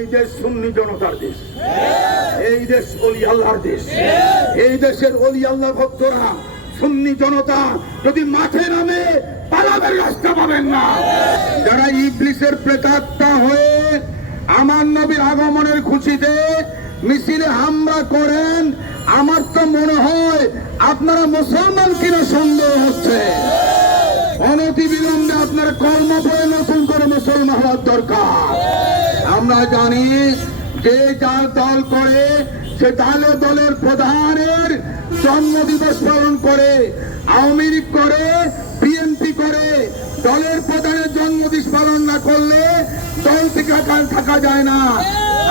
এই দেশ সুন্নি জনতার দেশ। এই দেশ ভক্তরা সুন্নি জনতা যদি মাঠে নামে পালাবের রাস্তা পাবেন না। যারা প্রেতাত্মা হয়ে আমার নবীর আগমনের খুশিতে মিছিলে হামলা করেন, আমার তো মনে হয় আপনারা মুসলমান কিনা সন্দেহ হচ্ছে। অনতি বিলম্বে আপনার কর্ম করে নতুন করে মুসলমান হওয়ার দরকার। আমরা জানি যে যার দল করে, সে দলে দলের প্রধানের জন্মদিবস পালন করে, আওয়ামী লীগ করে, বিএনপি করে। দলের প্রধানের জন্মদিবস পালন না করলে দল থেকে থাকা যায় না।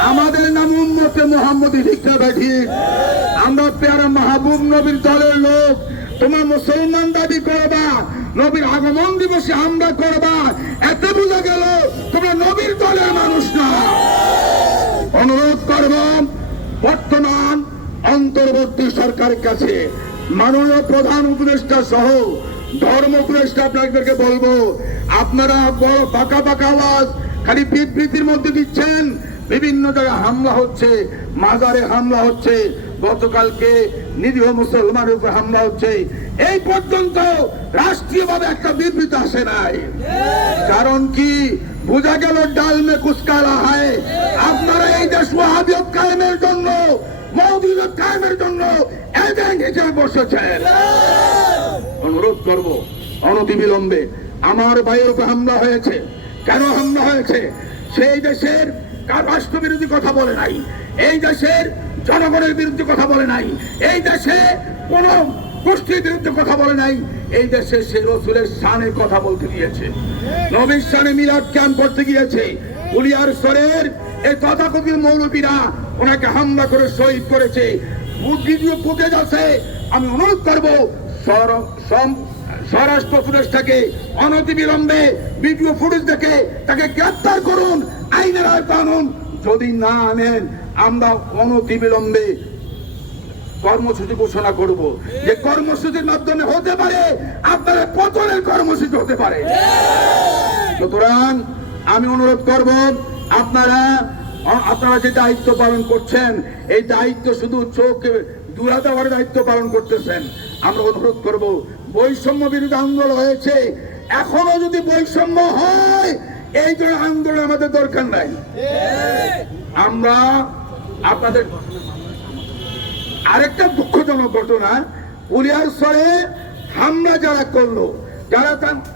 আমাদের নাম উম্মতে মোহাম্মদী ভিক্ষা ব্যাঠি আমরা পেয়ারা মাহবুব নবীর দলের লোক। তোমার মুসলমান দাবি করবা, নবীর আগমন দিবসে হামলা করবা। এত বোঝা গেল তোমরা নবীর দলের মানুষ না অনুরোধ করব বর্তমান অন্তর্বর্তী সরকারের কাছে মাননীয় প্রধান উপদেষ্টা সহ ধর্ম উপদেষ্টা আপনাদেরকে বলব, আপনারা বড় পাকা পাকা আওয়াজ, খালি বিবৃতির মধ্যে দিচ্ছেন। বিভিন্ন জায়গায় হামলা হচ্ছে, মাজারে হামলা হচ্ছে, গতকালকে নিরীহ মুসলমানের উপর হামলা হচ্ছে। এই পর্যন্ত রাষ্ট্রীয়ভাবে একটা বিবৃতি আসে নাই। কারণ কি? বোঝা গেল ডাল মে কুচকালা হয়। আপনারা এই দেশ ওয়াহাবিয়ত কায়েমের মৌদুদ কায়েমের জন্য এজেন্ট হিসেবে বসেছেন অনুরোধ করব, অনতিবিলম্বে আমার ভাইয়ের উপর হামলা হয়েছে। কেন হামলা হয়েছে? সেই দেশের কার রাষ্ট্রবিরোধী কথা বলে নাই। এই দেশের জনগণের বিরুদ্ধে কথা বলে নাই। এই দেশে কোন গোষ্ঠীর বিরুদ্ধে কথা বলে নাই। এই দেশে সে রসুলের শানের কথা বলতে গিয়েছে। নবীর শানে মিলাদ ক্যাম্প করতে গিয়েছে। উলিয়ার স্বরের এই তথাকথিত মৌলবীরা ওনাকে হামলা করে শহীদ করেছে। ভিডিও ফুটেজ আছে আমি অনুরোধ করব স্বরাষ্ট্র উপদেষ্টাকে অনতিবিলম্বে ভিডিও ফুটেজ দেখে তাকে গ্রেপ্তার করুন, আইনের আওতায় আনুন। যদি না আনেন, আমরা অনতিবিলম্বে কর্মসূচি ঘোষণা করব। যে কর্মসূচির মাধ্যমে হতে পারে আপনাদের পতনের কর্মসূচি হতে পারে। সুতরাং আমি অনুরোধ করব, আপনারা আপনারা যে দায়িত্ব পালন করছেন, এই দায়িত্ব শুধু চোখ দূরা দেওয়ার দায়িত্ব পালন করতেছেন। আমরা অনুরোধ করব, বৈষম্য বিরোধী আন্দোলন হয়েছে। এখনও যদি বৈষম্য হয়, এই ধরনের আন্দোলন আমাদের দরকার নাই। আমরা আপনাদের আরেকটা দুঃখজনক ঘটনা উলিয়ারসরে হামলা যারা করল, যারা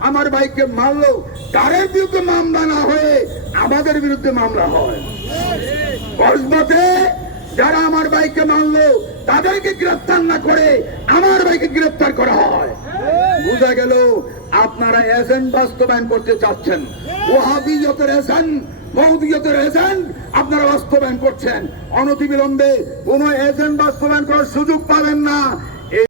আমার ভাইকে মারলো, তাদের বিরুদ্ধে মামলা না হয়ে আমাদের বিরুদ্ধে মামলা হয়। কসবাতে যারা আমার ভাইকে মারলো, তাদেরকে গ্রেফতার না করে আমার ভাইকে গ্রেফতার করা হয়। বোঝা গেল আপনারা এজেন্ট বাস্তবায়ন করতে চাচ্ছেন। ওহাবিয়তের এজেন্ট মৌদিয়তের এজেন্ট, আপনারা বাস্তবায়ন করছেন। অনতিবিলম্বে কোন এজেন্ট বাস্তবায়ন করার সুযোগ পাবেন না।